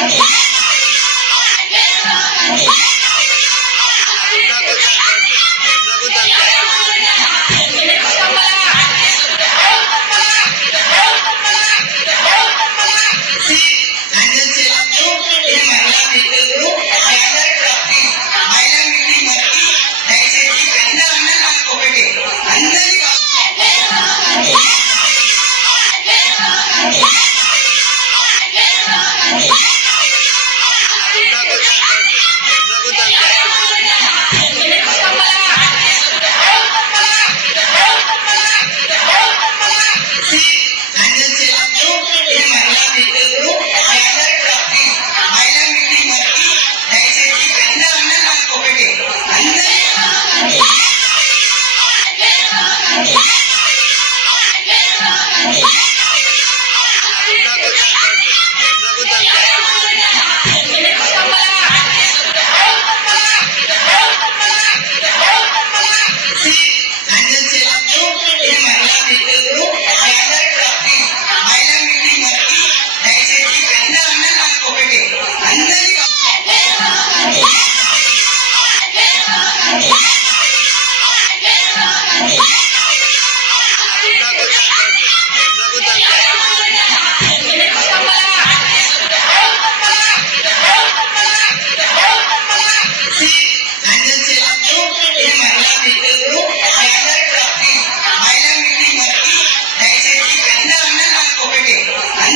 Amen.